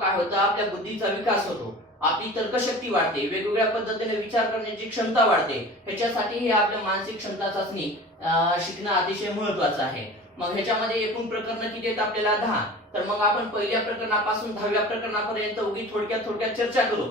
काय होतं, आपल्या बुद्धीचा विकास होतो, आपली तर्कशक्ती वाढते, वेगवेगळ्या पद्धतीने विचार करण्याची क्षमता वाढते. ह्याच्यासाठी हे आपल्या मानसिक क्षमता चाचणी शिकणं अतिशय महत्वाचं आहे. मग ह्याच्यामध्ये एकूण प्रकरण किती आहेत आपल्याला 10. तर मग आपण पहिल्या प्रकरणापासून 10व्या प्रकरणापर्यंत उगी थोडक्यात चर्चा करू.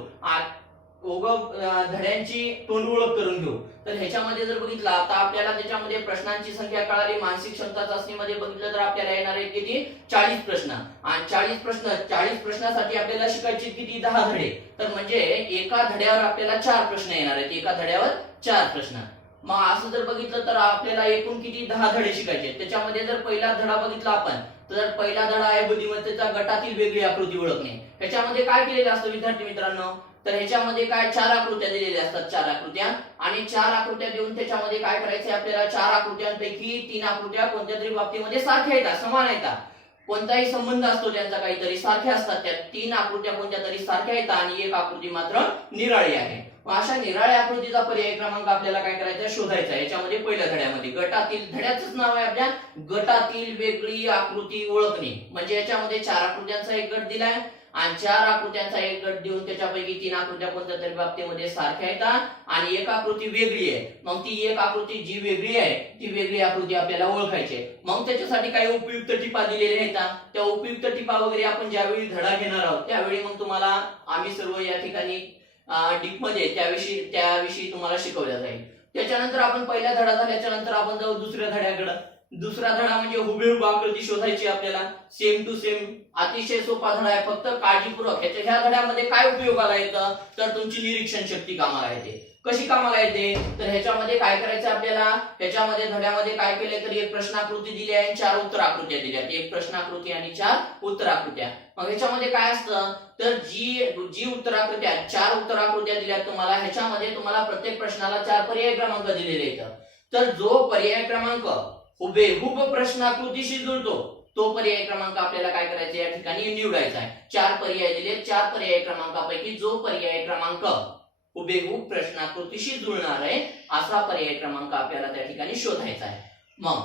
धड्यांची तोंड ओळख करून घेऊ. तर ह्याच्यामध्ये जर बघितलं आता आपल्याला त्याच्यामध्ये प्रश्नांची संख्या कळाली. मानसिक क्षमता चाचणीमध्ये बघितलं तर आपल्याला येणार आहेत किती 40 प्रश्न. आणि 40 प्रश्नासाठी आपल्याला शिकायचे किती 10 धडे. तर म्हणजे एका धड्यावर आपल्याला 4 प्रश्न येणार आहेत. एका धड्यावर 4 प्रश्न. मग असं जर बघितलं तर आपल्याला एकूण किती 10 धडे शिकायचे. त्याच्यामध्ये जर पहिला धडा बघितला आपण तर पहिला धडा आहे बुद्धिमत्तेचा गटातील वेगळी आकृती ओळखणे. ह्याच्यामध्ये काय केलेलं असतं विद्यार्थी मित्रांनो, तर ह्याच्यामध्ये काय 4 आकृत्या दिलेल्या असतात. 4 आकृत्या आणि 4 आकृत्या देऊन त्याच्यामध्ये काय करायचं आपल्याला 4 आकृत्यांपैकी 3 आकृत्या कोणत्या तरी बाबतीमध्ये सारख्या आहेत, समान आहेत, कोणताही संबंध असतो त्यांचा काहीतरी सारख्या असतात. त्या 3 आकृत्या कोणत्या तरी सारख्या आहेत आणि एक आकृती मात्र निराळी आहे. अशा निराळ्या आकृतीचा पर्याय क्रमांक आपल्याला काय करायचा शोधायचा. याच्यामध्ये पहिल्या धड्यामध्ये गटातील धड्याचंच नाव आहे आपल्या गटातील वेगळी आकृती ओळखणे. म्हणजे याच्यामध्ये 4 आकृत्यांचा एक गट दिलाय आणि 4 आकृत्यांचा एक गट देऊन त्याच्यापैकी 3 आकृत्या कोणत्या तरी बाबतीमध्ये सारख्या आहेत आणि एक आकृती वेगळी आहे. मग ती एक आकृती जी वेगळी आहे ती वेगळी आकृती आपल्याला ओळखायची. मग त्याच्यासाठी काही उपयुक्त टिपा दिलेल्या आहेत. त्या उपयुक्त टिपा वगैरे आपण ज्यावेळी धडा घेणार आहोत त्यावेळी मग तुम्हाला आम्ही सर्व या ठिकाणी डीप मध्ये त्याविषयी तुम्हाला शिकवलं जाईल. त्याच्यानंतर आपण पहिला धडा झाल्याच्या नंतर आपण जाऊ दुसऱ्या धड्याकडे. दुसरा धडा म्हणजे हुबेहूब आकृती शोधायची आपल्याला. सेम टू सेम अतिशय सोपा धडा आहे. फक्त काळजीपूर्वक ह्या धड्यामध्ये काय उपयोगाला येतं तर तुमची निरीक्षण शक्ती कामाला येते. कशी कामाला येते तर ह्याच्यामध्ये काय करायचं आपल्याला, ह्याच्यामध्ये धड्यामध्ये काय केलंय तर एक प्रश्नाकृती दिली आहे आणि 4 उत्तराकृत्या दिल्या. एक प्रश्नाकृती आणि 4 उत्तराकृत्या. मग ह्याच्यामध्ये काय असतं तर जी उत्तराकृत्या 4 उत्तराकृत्या दिल्या तुम्हाला, ह्याच्यामध्ये तुम्हाला प्रत्येक प्रश्नाला 4 पर्याय क्रमांक दिलेले आहेत. तर जो पर्याय क्रमांक हुबेहूब प्रश्नाकृतीशी जुळतो तो पर्याय क्रमांक आपल्याला काय करायचा या ठिकाणी निवडायचा आहे. 4 पर्याय दिले. 4 पर्याय क्रमांकापैकी जो पर्याय क्रमांक हुबेहूब प्रश्नाकृतीशी जुळणार आहे असा पर्याय क्रमांक आपल्याला त्या ठिकाणी शोधायचा आहे. मग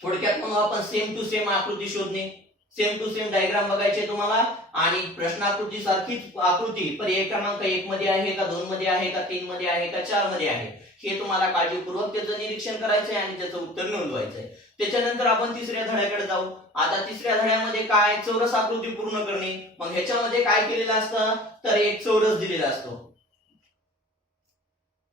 थोडक्यात मग आपण सेम टू सेम आकृती शोधणे, सेम टू सेम डायग्राम बघायचे तुम्हाला आणि प्रश्नाकृती सारखीच आकृती पर्याय क्रमांक 1 मध्ये आहे का 2 मध्ये आहे का 3 मध्ये आहे का 4 मध्ये आहे हे तुम्हाला काळजीपूर्वक त्याचं निरीक्षण करायचंय आणि त्याचं उत्तर नोंदवायचंय. त्याच्यानंतर आपण तिसऱ्या धड्याकडे जाऊ. आता तिसऱ्या धड्यामध्ये काय चौरस आकृती पूर्ण करणे. मग ह्याच्यामध्ये काय केलेलं असतं तर एक चौरस दिलेला असतो.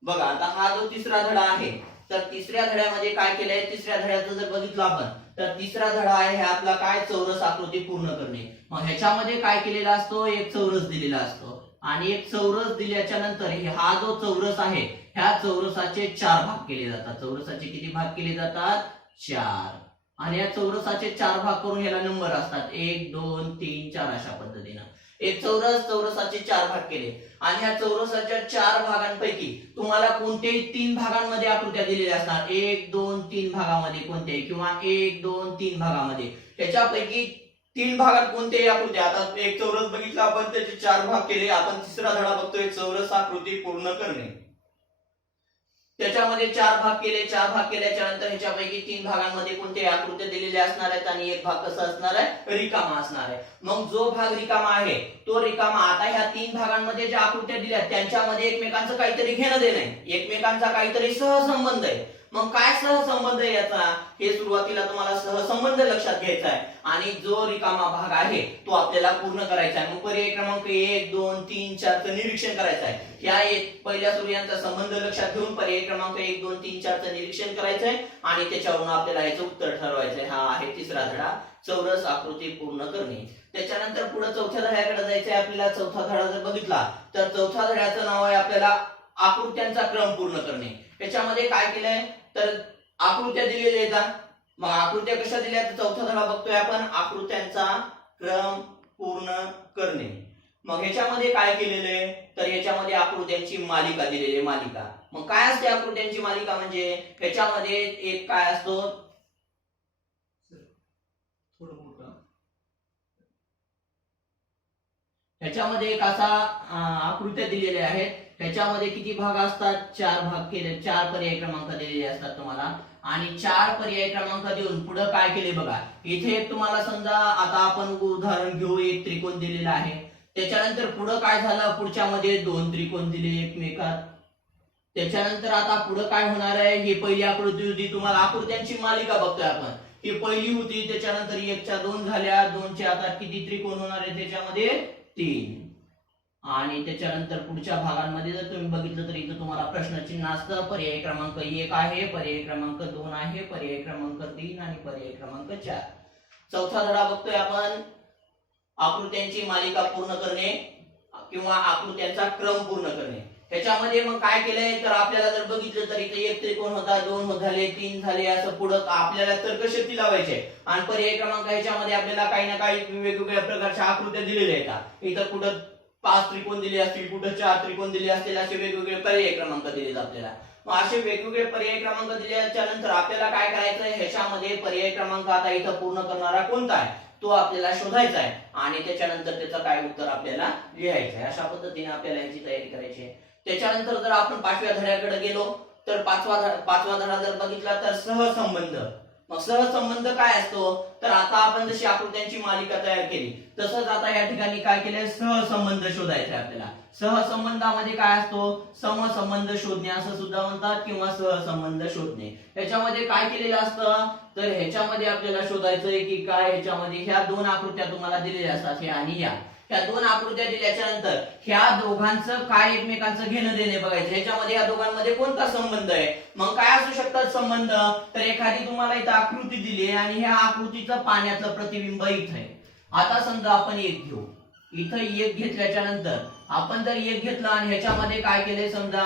बघा आता हा जो तिसरा धडा आहे तर तिसऱ्या धड्यामध्ये काय केलंय, तिसऱ्या धड्याचं जर बघितलं आपण तर तिसरा धडा आहे हे आपला काय चौरस आकृती पूर्ण करणे. मग ह्याच्यामध्ये काय केलेला असतो एक चौरस दिलेला असतो आणि एक चौरस दिल्याच्या नंतर हा जो चौरस आहे ह्या चौरसाचे 4 भाग केले जातात. चौरसाचे किती भाग केले जातात 4 आणि या चौरसाचे 4 भाग करून याला नंबर असतात 1 2 3 4 अशा पद्धतीने एक चौरसाचे 4 भाग केले आणि ह्या चौरसाच्या 4 भागांपैकी तुम्हाला कोणत्याही 3 भागांमध्ये आकृत्या दिलेल्या असतात. 1 2 3 भागामध्ये कोणत्याही किंवा 1 2 3 भागामध्ये त्याच्यापैकी 3 भागात कोणत्याही आकृत्या. आता एक चौरस बघितला आपण त्याचे 4 भाग केले. आपण तिसरा धडा बघतोय चौरस आकृती पूर्ण करणे. त्याच्यामध्ये 4 भाग केले. 4 भाग केल्याच्या नंतर ह्याच्यापैकी 3 भागांमध्ये कोणत्याही आकृत्या दिलेल्या असणार आहेत आणि एक भाग कसा असणार आहे रिकामा असणार आहे. मग जो भाग रिकामा आहे तो रिकामा आता ह्या 3 भागांमध्ये ज्या आकृत्या दिल्या त्यांच्यामध्ये एकमेकांचं काहीतरी घेणं देणं आहे, एकमेकांचा काहीतरी सहसंबंध आहे. मग काय सहसंबंध आहे याचा हे सुरुवातीला तुम्हाला सहसंबंध लक्षात घ्यायचा आहे आणि जो रिकामा भाग आहे तो आपल्याला पूर्ण करायचा आहे. मग पर्याय क्रमांक 1 2 3 4 चं निरीक्षण करायचं आहे. ह्या पहिल्या सूर्यांचा संबंध लक्षात घेऊन पर्याय क्रमांक 1 2 3 4 चं निरीक्षण करायचं आहे आणि त्याच्यावरून आपल्याला याचं उत्तर ठरवायचं आहे. हा आहे तिसरा धडा चौरस आकृती पूर्ण करणे. त्याच्यानंतर पुढे चौथ्या धड्याकडे जायचंय आपल्याला. चौथा धडा जर बघितला तर चौथ्या धड्याचं नाव आहे आपल्याला आकृत्यांचा क्रम पूर्ण करणे. त्याच्यामध्ये काय केलंय तर आकृत्या दिलेल्या आहेत. मग आकृत्या कशा दिल्या तर चौथा धडा बघतोय आपण आकृत्यांचा क्रम पूर्ण करणे. मग ह्याच्यामध्ये काय केलेलं आहे तर ह्याच्यामध्ये आकृत्यांची मालिका दिलेली आहे. मालिका मग काय असते आकृत्यांची मालिका म्हणजे ह्याच्यामध्ये एक काय असतो ह्याच्यामध्ये एक असा आकृत्या दिलेल्या आहेत. ह्याच्यामध्ये किती भाग असतात? 4 भाग केले, 4 पर्याय क्रमांक दिलेले असतात तुम्हाला आणि 4 पर्याय क्रमांक देऊन पुढे काय केले बघा. इथे तुम्हाला समजा आता आपण उदाहरण घेऊ, एक त्रिकोण दिलेला आहे, त्याच्यानंतर पुढे काय झालं, पुढच्या मध्ये 2 त्रिकोण दिले एकमेकात. त्याच्यानंतर आता पुढे काय होणार आहे, ही पहिली आकृती होती, तुम्हाला आकृत्यांची मालिका बघतोय आपण, ही पहिली होती, त्याच्यानंतर 1च्या 2 झाल्या, 2चे आता किती त्रिकोण होणार आहे त्याच्यामध्ये? 3. आणि त्याच्यानंतर पुढच्या भागांमध्ये जर तुम्ही बघितलं तर इथं तुम्हाला प्रश्नचिन्ह असतं. पर्याय क्रमांक 1 आहे, पर्याय क्रमांक 2 आहे, पर्याय क्रमांक 3 आणि पर्याय क्रमांक 4. चौथा धडा बघतोय आपण, आकृत्यांची मालिका पूर्ण करणे किंवा आकृत्यांचा क्रम पूर्ण करणे. ह्याच्यामध्ये मग काय केलंय तर आपल्याला जर बघितलं तर इथे 1 त्रिकोण होता, 2 झाले, 3 झाले, असं पुढे आपल्याला तर्कशक्ती लावायची आणि पर्याय क्रमांक ह्याच्यामध्ये आपल्याला काही ना काही वेगवेगळ्या प्रकारच्या आकृत्या दिलेल्या आहेत. इथं कुठं 5 त्रिकोण दिले असतील, कुठं 4 त्रिकोण दिले असतील, असे वेगवेगळे पर्याय क्रमांक दिलेत आपल्याला. मग असे वेगवेगळे पर्याय क्रमांक दिल्याच्या नंतर आपल्याला काय करायचंय, ह्याच्यामध्ये पर्याय क्रमांक आता इथं पूर्ण करणारा कोणता आहे तो आपल्याला शोधायचा आहे आणि त्याच्यानंतर त्याचं काय उत्तर आपल्याला लिहायचं आहे. अशा पद्धतीने आपल्याला याची तयारी करायची आहे. त्याच्यानंतर जर आपण 5व्या धड्याकडे गेलो तर पाचवा धडा जर बघितला तर सहसंबंध. मग सहसंबंध काय असतो तर आता आपण जशी आकृत्यांची मालिका तयार केली तसंच आता या ठिकाणी काय केलंय, सहसंबंध शोधायचा आहे आपल्याला. सहसंबंधामध्ये काय असतो, समसंबंध शोधणे असं सुद्धा म्हणतात किंवा सहसंबंध शोधणे. ह्याच्यामध्ये काय केलेलं असतं तर ह्याच्यामध्ये आपल्याला शोधायचंय की काय, ह्याच्यामध्ये ह्या 2 आकृत्या तुम्हाला दिलेल्या असतात, हे आणि ह्या 2 आकृत्या दिल्याच्या नंतर ह्या दोघांचं काय एकमेकांचं घेणं देणे बघायचं. ह्याच्यामध्ये या दोघांमध्ये कोणता संबंध आहे. मग काय असू शकतात संबंध तर एखादी तुम्हाला इथं आकृती दिली आणि ह्या आकृतीचं पाण्यातलं प्रतिबिंब इथं आहे. आता समजा आपण 1 घेऊ, इथं 1 घेतल्याच्या नंतर आपण जर 1 घेतलं आणि ह्याच्यामध्ये काय केलंय समजा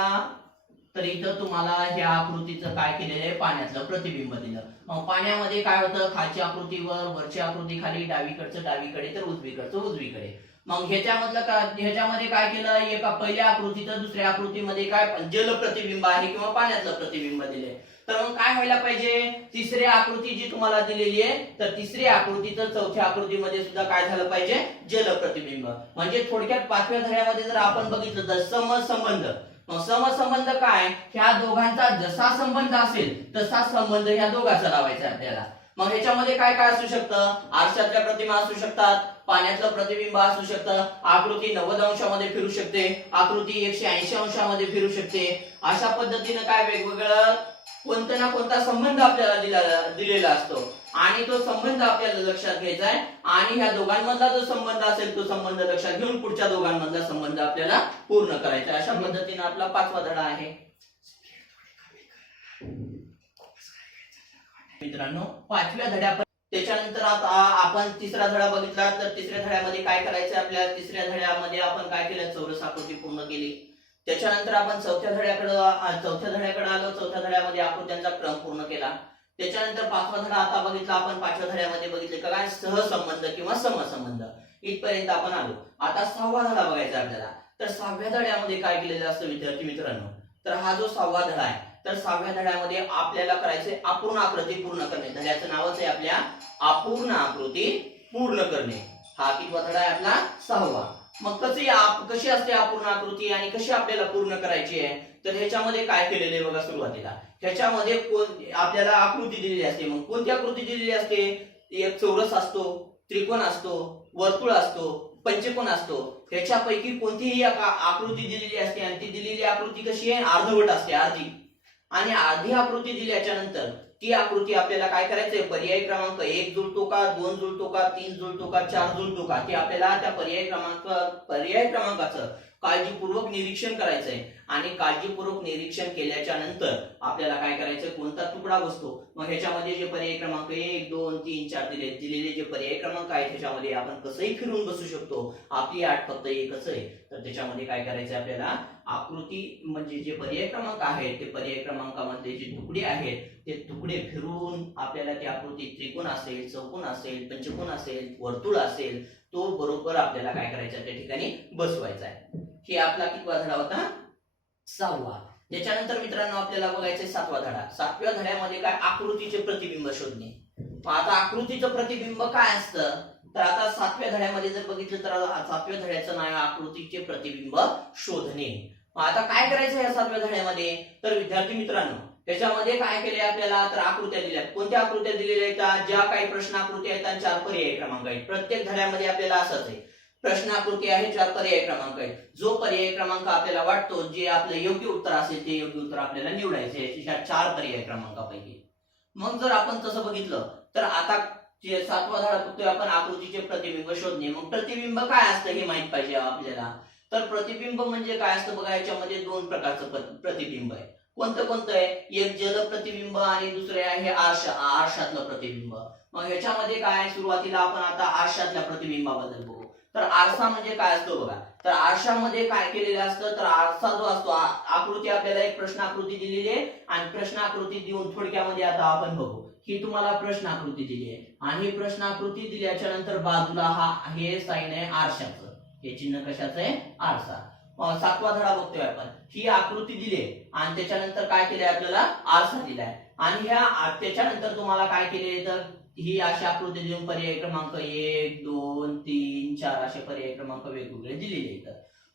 तर इथं तुम्हाला ह्या आकृतीचं काय केलेलं आहे, पाण्यातलं प्रतिबिंब दिलं. मग पाण्यामध्ये काय होतं, खालची आकृतीवर, वरची आकृती खाली, डावीकडचं डावीकडे तर उजवीकडचं उजवीकडे. मग ह्याच्यामध्ये काय केलं, एका पहिल्या आकृतीचं दुसऱ्या आकृतीमध्ये काय जल प्रतिबिंब आहे किंवा पाण्यातलं प्रतिबिंब दिले. तर मग काय व्हायला पाहिजे, तिसरी आकृती जी तुम्हाला दिलेली आहे तर तिसरी आकृतीचं चौथ्या आकृतीमध्ये सुद्धा काय झालं पाहिजे, जल प्रतिबिंब. म्हणजे थोडक्यात 5व्या धड्यामध्ये जर आपण बघितलं तर समसंबंध. मग समसंबंध काय, ह्या दोघांचा जसा संबंध असेल तसा संबंध ह्या दोघांचा लावायचा आपल्याला. मग ह्याच्यामध्ये काय काय असू शकतं, आरशातल्या प्रतिमा असू शकतात, पाण्यातलं प्रतिबिंब असू शकतं, आकृती 90 अंशामध्ये फिरू शकते, आकृती 180 अंशामध्ये फिरू शकते. अशा पद्धतीने काय वेगवेगळं कोणता ना कोणता संबंध आपल्याला दिलेला असतो आणि तो संबंध आपल्याला लक्षात घ्यायचा आहे आणि ह्या दोघांमधला जो संबंध असेल तो संबंध लक्षात घेऊन पुढच्या दोघांमधला संबंध आपल्याला पूर्ण करायचा आहे. अशा पद्धतीने आपला 5वा धडा आहे. मित्रांनो 5व्या धड्यापर्यंत, त्याच्यानंतर आता आपण 3रा धडा बघितला तर 3ऱ्या धड्यामध्ये काय करायचं आपल्याला, 3ऱ्या धड्यामध्ये आपण काय केलं, चौरस आकृती पूर्ण केली. त्याच्यानंतर आपण 4थ्या धड्याकडे आलो, 4थ्या धड्यामध्ये आकृत्यांचा क्रम पूर्ण केला. त्याच्यानंतर 5वा धडा आता बघितला आपण, 5व्या धड्यामध्ये बघितले काय, सहसंबंध किंवा समसंबंध. इथपर्यंत आपण आलो. आता 6वा धडा बघायचा आपल्याला. तर 6व्या धड्यामध्ये काय केलेलं असतं विद्यार्थी मित्रांनो, तर हा जो 6वा धडा आहे तर 6व्या धड्यामध्ये आपल्याला करायचे अपूर्ण आकृती पूर्ण करणे. धड्याचं नावच आहे आपल्या अपूर्ण आकृती पूर्ण करणे. हा कितवा धडा आहे आपला, 6वा. मग कशी असते अपूर्ण आकृती आणि कशी आपल्याला पूर्ण करायची आहे तर ह्याच्यामध्ये काय केलेले बघा, सुरुवातीला ह्याच्यामध्ये आपल्याला आकृती दिलेली असते. मग कोणती आकृती दिलेली असते, एक चौरस असतो, त्रिकोण असतो, वर्तुळ असतो, पंचकोन असतो. ह्याच्यापैकी कोणतीही आकृती दिलेली असते आणि ती दिलेली आकृती कशी आहे, अर्धवट असते, अर्धी. आणि अर्धी आकृती दिल्याच्या नंतर ती आकृती आपल्याला काय करायचंय, पर्याय क्रमांक 1 जुळतो का, 2 जुळतो का, 3 जुळतो का, 4 जुळतो का, ते आपल्याला त्या पर्याय क्रमांकाचं काळजीपूर्वक निरीक्षण करायचंय. आणि काळजीपूर्वक निरीक्षण केल्याच्या नंतर आपल्याला काय करायचं, कोणता तुकडा बसतो. मग ह्याच्यामध्ये जे पर्याय क्रमांक 1 2 3 4 दिलेले जे पर्याय क्रमांक आहेत त्याच्यामध्ये आपण कसंही फिरून बसू शकतो. आपली अट फक्त एकच आहे. तर त्याच्यामध्ये काय करायचं आपल्याला, आकृती म्हणजे जे पर्याय क्रमांक आहेत ते पर्याय क्रमांकामधले जे तुकडे आहेत ते तुकडे फिरून आपल्याला ती आकृती त्रिकोण असेल, चौकोन असेल, पंचकोन असेल, वर्तुळ असेल तो बरोबर आपल्याला काय करायचा त्या ठिकाणी बसवायचा आहे. हे आपला कितवा धडा होता, 6वा. त्याच्यानंतर मित्रांनो आपल्याला बघायचं 7वा धडा. 7व्या धड्यामध्ये काय, आकृतीचे प्रतिबिंब शोधणे. आता आकृतीचं प्रतिबिंब काय असतं तर आता 7व्या धड्यामध्ये जर बघितलं तर 7व्या धड्याचं नाव आकृतीचे प्रतिबिंब शोधणे. आता काय करायचं या 7व्या धड्यामध्ये, तर विद्यार्थी मित्रांनो त्याच्यामध्ये काय केले आपल्याला, तर आकृत्या दिल्या. कोणत्या आकृत्या दिलेल्या आहेत, ज्या काही प्रश्न आकृती आहेत आणि 4 पर्याय क्रमांक आहेत. प्रत्येक धड्यामध्ये आपल्याला असंच आहे, प्रश्न आकृती आहे, 4 पर्याय क्रमांक आहेत. जो पर्याय क्रमांक आपल्याला वाटतो जे आपलं योग्य उत्तर असेल ते योग्य उत्तर आपल्याला निवडायचे ह्या 4 पर्याय क्रमांकापैकी. मग जर आपण तसं बघितलं तर आता जे 7वा धडा बघतोय आपण आकृतीचे प्रतिबिंब शोधणे. मग प्रतिबिंब काय असतं हे माहित पाहिजे आपल्याला. तर प्रतिबिंब म्हणजे काय असतं बघा, याच्यामध्ये 2 प्रकारचं प्रतिबिंब आहे. कोणतं कोणतं आहे, एक जल प्रतिबिंब आणि दुसरे आहे आरशातलं प्रतिबिंब. मग ह्याच्यामध्ये काय, सुरुवातीला आपण आता आरशातल्या प्रतिबिंबाबद्दल बघू. तर आरसा म्हणजे काय असतो बघा, तर आरशामध्ये काय केलेलं असतं, तर आरसा जो असतो, आकृती आपल्याला एक प्रश्न आकृती दिलेली आहे आणि प्रश्न आकृती देऊन थोडक्यामध्ये आता आपण बघू की तुम्हाला प्रश्न आकृती दिली आहे आणि ही प्रश्न आकृती दिल्याच्या नंतर बाजूला हे साइन आहे आरशाचं, हे चिन्ह कशाचं आहे, आरसा. 7वा धडा बघतोय आपण, ही आकृती दिली आणि त्याच्यानंतर काय केलंय आपल्याला, आरसा दिलाय आणि त्याच्यानंतर तुम्हाला काय केले, तर ही अशी आकृती देऊन पर्याय क्रमांक 1 2 3 4 असे पर्याय क्रमांक वेगवेगळे दिलेले आहेत.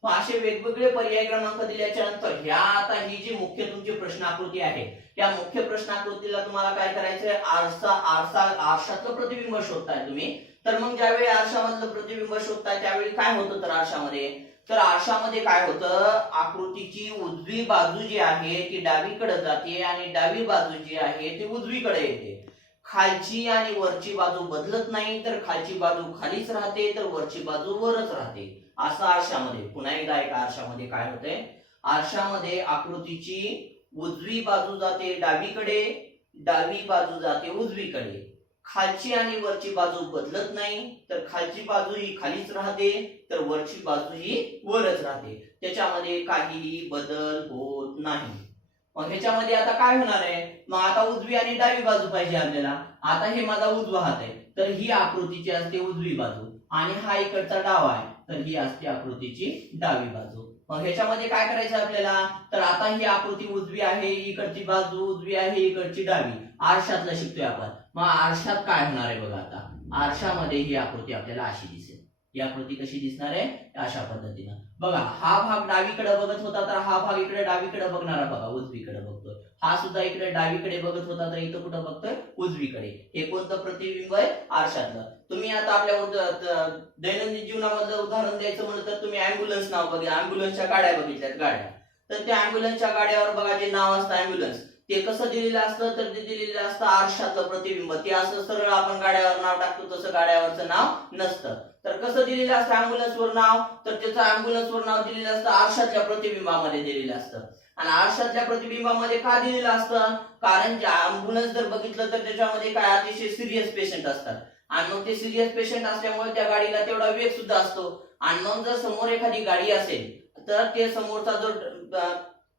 मग असे वेगवेगळे पर्याय क्रमांक दिल्याच्या नंतर ह्या आता ही जी मुख्य तुमची प्रश्न आकृती आहे, त्या मुख्य प्रश्न आकृतीला तुम्हाला काय करायचंय, आरशातलं प्रतिबिंब शोधताय तुम्ही. तर मग ज्यावेळी आरशामधलं प्रतिबिंब शोधताय त्यावेळी काय होतं, तर आरशामध्ये काय होतं, आकृतीची उजवी बाजू जी आहे ती डावीकडे जाते आणि डावी बाजू जी आहे ती उजवीकडे येते. खालची आणि वरची बाजू बदलत नाही, तर खालची बाजू खालीच राहते तर वरची बाजू वरच राहते. असं आरशामध्ये, पुन्हा एकदा एक आरशामध्ये काय होतंय, आरशामध्ये आकृतीची उजवी बाजू जाते डावीकडे, डावी बाजू जाते उजवीकडे. खालची आणि वरची बाजू बदलत नाही, तर खालची बाजू ही खालीच राहते तर वरची बाजू ही वरच राहते. त्याच्यामध्ये काहीही बदल होत नाही. मग ह्याच्यामध्ये आता काय होणार आहे, मग आता उजवी आणि डावी बाजू पाहिजे आपल्याला. आता हे माझा उजवा हात आहे तर ही आकृतीची असते उजवी बाजू आणि हा इकडचा डावा आहे तर ही असते आकृतीची डावी बाजू. मग ह्याच्यामध्ये काय करायचं आपल्याला, तर आता ही आकृती उजवी आहे, इकडची बाजू उजवी आहे, इकडची डावी. आरशातलं शिकतोय आपण. मग आरशात काय होणार आहे बघा, आता आरशामध्ये ही आकृती आपल्याला अशी दिसेल. ही आकृती कशी दिसणार आहे, अशा पद्धतीनं बघा. हा भाग डावीकडे बघत होता तर हा भाग इकडे डावीकडे बघणारा बघा उजवीकडे बघतोय. हा सुद्धा इकडे डावीकडे बघत होता तर इथं कुठं बघतोय, उजवीकडे. हे कोणतं प्रतिबिंब आहे, आरशातलं. तुम्ही आता आपल्या दैनंदिन जीवनामधलं उदाहरण द्यायचं म्हणलं तर तुम्ही अँब्युलन्स नाव बघा, अँब्युलन्सच्या गाड्या बघितल्यात गाड्या, तर त्या अँब्युलन्सच्या गाड्यावर बघा जे नाव असतं अँब्युलन्स, ते कसं दिलेलं असतं, तर ते दिलेलं असतं आरशातलं प्रतिबिंब. ते असं सरळ आपण गाड्यावर नाव टाकतो तसं गाड्यावरचं नाव नसतं. तर कसं दिलेलं असतं अँब्युलन्सवर नाव, तर त्याचं अँब्युलन्सवर नाव दिलेलं असतं आरशातल्या प्रतिबिंबामध्ये दिलेलं असतं. आणि आरशातल्या प्रतिबिंबामध्ये का दिलेलं असतं, कारण अँब्युलन्स जर बघितलं तर त्याच्यामध्ये काय अतिशय सिरियस पेशंट असतात आणि मग ते सिरियस पेशंट असल्यामुळे त्या गाडीला तेवढा वेग सुद्धा असतो. आणि मग जर समोर एखादी गाडी असेल तर ते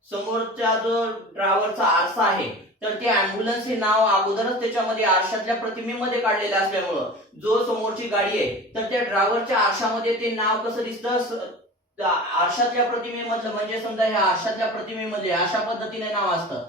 समोरचा जो ड्रायव्हरचा आरसा आहे तर ते अँब्युलन्स हे नाव अगोदरच त्याच्यामध्ये आरशातल्या प्रतिमेमध्ये काढलेलं असल्यामुळं जो समोरची गाडी आहे तर त्या ड्रायव्हरच्या आरशामध्ये ते नाव कसं दिसतं, आरशातल्या प्रतिमेमधलं, म्हणजे समजा ह्या आरशातल्या प्रतिमेमध्ये अशा पद्धतीने नाव असतं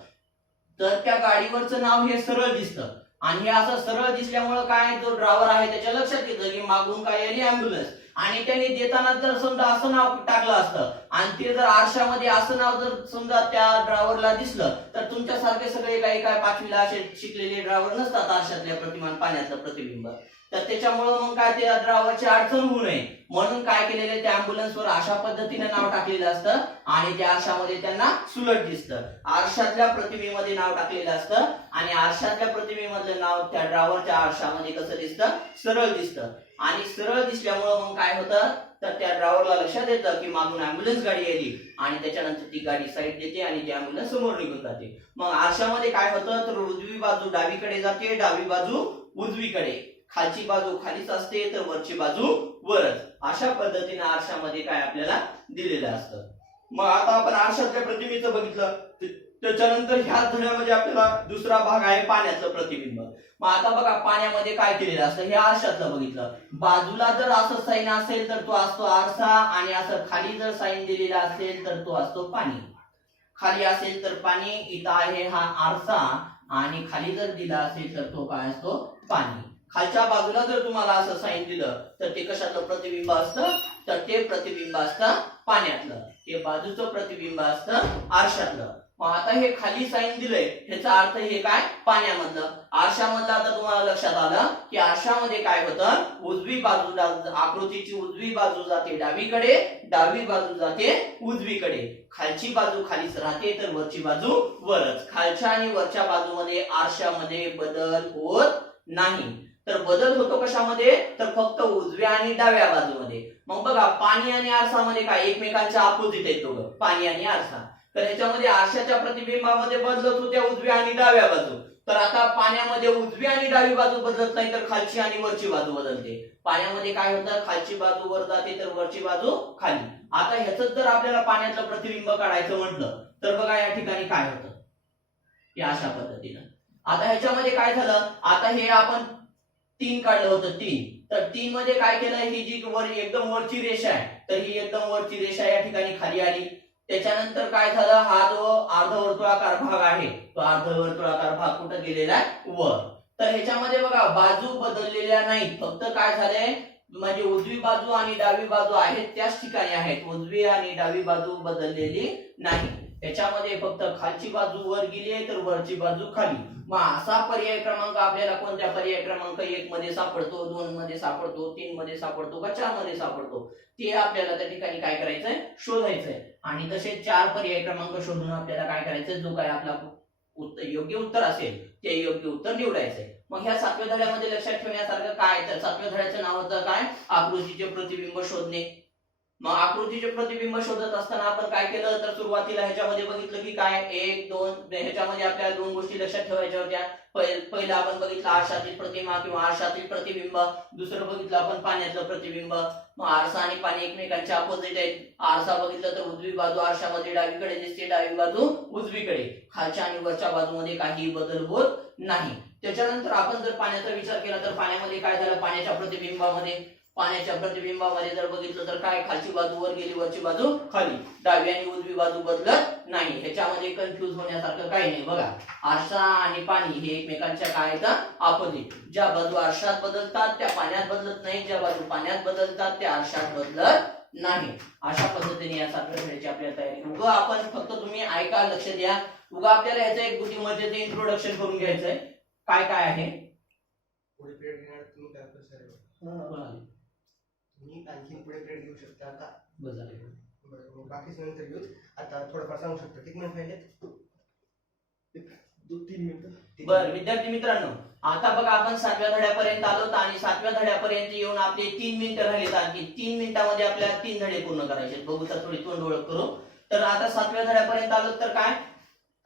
तर त्या गाडीवरचं नाव हे सरळ दिसतं. आणि हे असं सरळ दिसल्यामुळं काय, जो ड्रायव्हर आहे त्याच्या लक्षात येतं की मागून काय आली अँब्युलन्स. आणि त्यांनी देताना जर समजा असं नाव टाकलं असतं आणि ते जर आरशामध्ये असं नाव जर समजा त्या ड्रायव्हरला दिसलं तर तुमच्यासारखे सगळे काही 5वीला असे शिकलेले ड्रायव्हर नसतात आरशातल्या प्रतिमान पाण्यातलं प्रतिबिंब. तर त्याच्यामुळं मग काय, त्या ड्रायव्हरची अडचण होऊ नये म्हणून काय केलेलं, त्या अँब्युलन्सवर अशा पद्धतीने नाव टाकलेलं असतं आणि त्या आरशामध्ये त्यांना सुलट दिसतं. आरशातल्या प्रतिमेमध्ये नाव टाकलेलं असतं आणि आरशातल्या प्रतिमेमधलं नाव त्या ड्रायव्हरच्या आरशामध्ये कसं दिसतं, सरळ दिसतं. आणि सरळ दिसल्यामुळं मग काय होतं, तर त्या ड्रायव्हरला लक्षात येतं की मागून अँब्युलन्स गाडी आली आणि त्याच्यानंतर ती गाडी साईड देते आणि ती अँब्युलन्स समोर निघून जाते. मग आरशामध्ये काय होतं, तर उजवी बाजू डावीकडे जाते, डावी बाजू उजवीकडे, खालची बाजू खालीच असते तर वरची बाजू वरच. अशा पद्धतीने आरशामध्ये काय आपल्याला दिलेलं असतं. मग आता आपण आरशातल्या प्रतिमेचं बघितलं, त्याच्यानंतर ह्या धड्यामध्ये आपल्याला दुसरा भाग आहे पाण्यातलं प्रतिबिंब. मग आता बघा पाण्यामध्ये काय केलेलं असतं, हे आरशातलं बघितलं. बाजूला जर असं साइन असेल तर तो असतो आरसा आणि असं खाली जर साइन दिलेला असेल तर तो असतो पाणी. खाली असेल तर पाणी, इथं आहे हा आरसा आणि खाली जर दिला असेल तर तो काय असतो, पाणी. खालच्या बाजूला जर तुम्हाला असं साइन दिलं तर ते कशातलं प्रतिबिंब असतं, तर ते प्रतिबिंब असतं पाण्यातलं, हे बाजूचं प्रतिबिंब असतं आरशातलं. मग आता हे खाली साईन दिलंय, ह्याचा अर्थ हे काय, पाण्यामधलं. आरशामधलं आता तुम्हाला लक्षात आलं की आरशामध्ये काय होतं, उजवी बाजू, आकृतीची उजवी बाजू जाते डावीकडे, डावी बाजू जाते उजवीकडे. खालची बाजू खालीच राहते तर वरची बाजू वरच. खालच्या आणि वरच्या बाजूमध्ये आरशामध्ये बदल होत नाही. तर बदल होतो कशामध्ये, तर फक्त उजव्या आणि डाव्या बाजूमध्ये. मग बघा पाणी आणि आरसामध्ये काय एकमेकांच्या अपोजिट आहेत दोघं, पाणी आणि आरसा. तर ह्याच्यामध्ये आरशाच्या प्रतिबिंबामध्ये बदलत होत्या उजव्या आणि डाव्या बाजू. तर आता पाण्यामध्ये उजवी आणि डावी बाजू बदलत नाही तर खालची आणि वरची बाजू बदलते. पाण्यामध्ये काय होतं, खालची बाजू वर जाते तर वरची बाजू खाली. आता ह्याच जर आपल्याला पाण्यातलं प्रतिबिंब काढायचं म्हटलं तर बघा या ठिकाणी काय होतं, या अशा पद्धतीनं. आता ह्याच्यामध्ये काय झालं, आता हे आपण 3 काढलं होतं 3, तर 3 मध्ये काय केलं, ही जी वर एकदम वरची रेषा आहे तर ही एकदम वरची रेषा या ठिकाणी खाली आली. त्याच्यानंतर काय झालं, हा जो अर्धवर्तुळाकार भाग आहे तो अर्धवर्तुळाकार भाग कुठं गेलेला आहे, वर. तर ह्याच्यामध्ये बघा बाजू बदललेल्या नाहीत, फक्त काय झालंय म्हणजे उजवी बाजू आणि डावी बाजू आहेत त्याच ठिकाणी आहेत, उजवी आणि डावी बाजू बदललेली नाही. याच्यामध्ये फक्त खालची बाजू वर गेली आहे तर वरची बाजू खाली. मग असा पर्याय क्रमांक आपल्याला कोणत्या पर्याय क्रमांक 1 मध्ये सापडतो, 2 मध्ये सापडतो, 3 मध्ये सापडतो का 4 मध्ये सापडतो, ते आपल्याला त्या ठिकाणी काय करायचंय, शोधायचंय. आणि तसे 4 पर्याय क्रमांक शोधून आपल्याला काय करायचंय, जो काय आपला योग्य उत्तर असेल ते योग्य उत्तर निवडायचंय. मग ह्या 7व्या धड्यामध्ये लक्षात ठेवण्यासारखं काय, तर 7व्या धड्याचं नाव होतं काय, आकृतीचे प्रतिबिंब शोधणे. मग आकृतीचे प्रतिबिंब शोधत असताना आपण काय केलं, तर सुरुवातीला ह्याच्यामध्ये बघितलं की काय 1 2, ह्याच्यामध्ये आपल्याला 2 गोष्टी लक्षात ठेवायच्या होत्या. पहिला आपण बघितलं आरशातील प्रतिमा किंवा आरशातील प्रतिबिंब, दुसरं बघितलं आपण पाण्यातलं प्रतिबिंब. मग आरसा आणि पाणी एकमेकांच्या अपोजिट आहेत. आरसा बघितलं तर उजवी बाजू आरशामध्ये डावीकडे दिसते, डावी बाजू उजवीकडे. खालच्या आणि वरच्या बाजूमध्ये काही बदल होत नाही. त्याच्यानंतर आपण जर पाण्याचा विचार केला तर पाण्यामध्ये काय झालं, पाण्याच्या प्रतिबिंबामध्ये जर बघितलं तर काय, खालची बाजू वर गेली, वरची बाजू खाली, डावी आणि उजवी बाजू बदलत नाही. ह्याच्यामध्ये कन्फ्युज होण्यासारखं काही नाही. बघा आरसा आणि पाणी हे एकमेकांच्या काय आहेत, अपोजिट. ज्या बाजू आरशात बदलतात त्या पाण्यात बदलत नाही, ज्या बाजू पाण्यात बदलतात त्या आरशात बदलत नाही. अशा पद्धतीने या 7व्या धड्याची आपल्याला तयारी. उगा आपण फक्त तुम्ही ऐका, लक्ष द्या. उगा आपल्याला ह्याचं एक बुद्धीमध्येचं इंट्रोडक्शन करून घ्यायचंय, काय काय आहे. पुढे पिरियड घेणार तुम्ही काय सर, मी आणखी पुढे पिरियड घेऊ शकता का, बस झाले. बरं बाकीच नंतर घेऊ. आता थोडंफार सांगू शकता, किती मिनिट राहिले, 2-3 मिनिट. बर विद्यार्थी मित्रांनो, आता बघा आपण 7व्या धड्यापर्यंत आलो आणि 7व्या धड्यापर्यंत येऊन आपले 3 मिनिटं राहिलेत. आणखी 3 मिनिटांमध्ये आपल्याला 3 धडे पूर्ण करायचे. बघू तर थोडी तोंड ओळख करू. तर आता 7व्या धड्यापर्यंत आलो तर काय,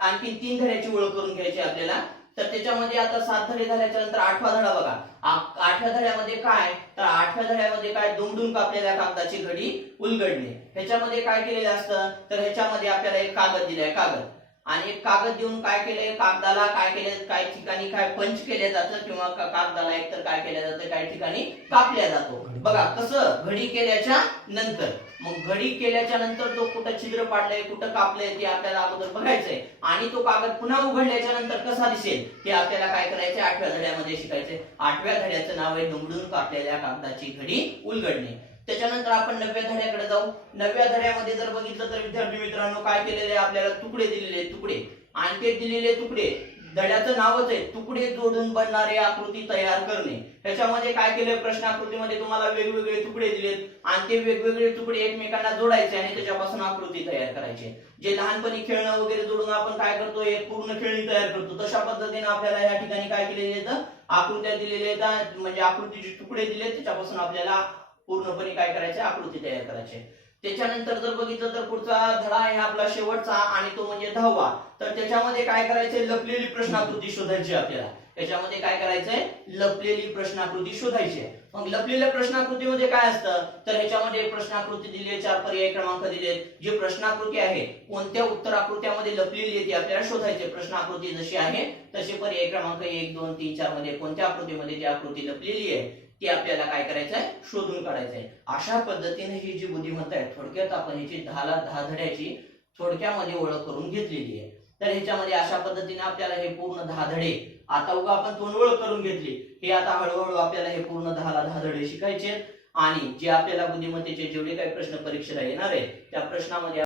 आणखी 3 धड्याची ओळख करून घ्यायची आपल्याला. तर त्याच्यामध्ये आता 7 धडे झाल्याच्या नंतर 8वा धडा बघा. 8व्या धड्यामध्ये काय, तर 8व्या धड्यामध्ये काय, दुमडून कापलेल्या कागदाची घडी उलगडणे. ह्याच्यामध्ये काय केलेलं असतं, तर ह्याच्यामध्ये आपल्याला एक कागद दिलाय, कागद, आणि एक कागद देऊन काय केलंय, कागदाला काय केलं, काही ठिकाणी काय पंच केलं जातं किंवा कागदाला एकतर काय केलं जातं, काही ठिकाणी कापल्या जातो. बघा कसं, घडी केल्याच्या नंतर. मग घडी केल्याच्या नंतर तो कुठं छिद्र पाडलंय, कुठं कापलंय ते आपल्याला अगोदर बघायचंय. आणि तो कागद पुन्हा उघडल्याच्या नंतर कसा दिसेल हे आपल्याला काय करायचंय, 8व्या धड्यामध्ये शिकायचंय. 8व्या धड्याचं नाव आहे दुमडून कापलेल्या कागदाची घडी उलगडणे. त्याच्यानंतर आपण 9व्या धड्याकडे जाऊ. 9व्या धड्यामध्ये जर बघितलं तर विद्यार्थी मित्रांनो काय केलेले, आपल्याला तुकडे दिलेले, तुकडे, आणि ते दिलेले तुकडे, धड्याचं नावच आहे तुकडे जोडून बनणारे आकृती तयार करणे. ह्याच्यामध्ये काय केलंय, प्रश्नाकृतीमध्ये तुम्हाला वेगवेगळे तुकडे दिलेत आणि ते वेगवेगळे तुकडे एकमेकांना जोडायचे आणि त्याच्यापासून आकृती तयार करायची. जे लहानपणी खेळणं वगैरे जोडून आपण काय करतो, एक पूर्ण खेळणी तयार करतो, तशा पद्धतीने आपल्याला या ठिकाणी काय केलेले आहेत, आकृत्या दिलेल्या आहेत. म्हणजे आकृतीचे तुकडे दिले, त्याच्यापासून आपल्याला पूर्णपणे काय करायचे, आकृती तयार करायची. त्याच्यानंतर जर बघितलं तर पुढचा धडा आहे आपला शेवटचा आणि तो म्हणजे 10वा. तर त्याच्यामध्ये काय करायचंय, लपलेली प्रश्नाकृती शोधायची आपल्याला. त्याच्यामध्ये काय करायचंय, लपलेली प्रश्नाकृती शोधायची आहे. मग लपलेल्या प्रश्नाकृतीमध्ये काय असतं, तर ह्याच्यामध्ये प्रश्नाकृती दिली, 4 पर्याय क्रमांक दिलेत. जी प्रश्नाकृती आहे कोणत्या उत्तराकृत्यामध्ये लपलेली आहे ती आपल्याला शोधायची. प्रश्नाकृती जशी आहे तसे पर्याय क्रमांक 1 2 3 4 मध्ये कोणत्या आकृतीमध्ये ती आकृती लपलेली आहे ते आपल्याला काय करायचंय, शोधून काढायचंय. अशा पद्धतीने ही जी बुद्धिमत्ता आहे, थोडक्यात आपण ह्याची 10 धड्याची थोडक्यामध्ये ओळख करून घेतलेली आहे. तर ह्याच्यामध्ये अशा पद्धतीने आपल्याला हे पूर्ण 10 धडे, आता उगा आपण दोन ओळख करून घेतली, हे आता हळूहळू आपल्याला हे पूर्ण 10 धडे शिकायचे. आणि जे आपल्याला बुद्धिमत्तेचे जेवढे काही प्रश्न परीक्षेला येणार आहे त्या प्रश्नामध्ये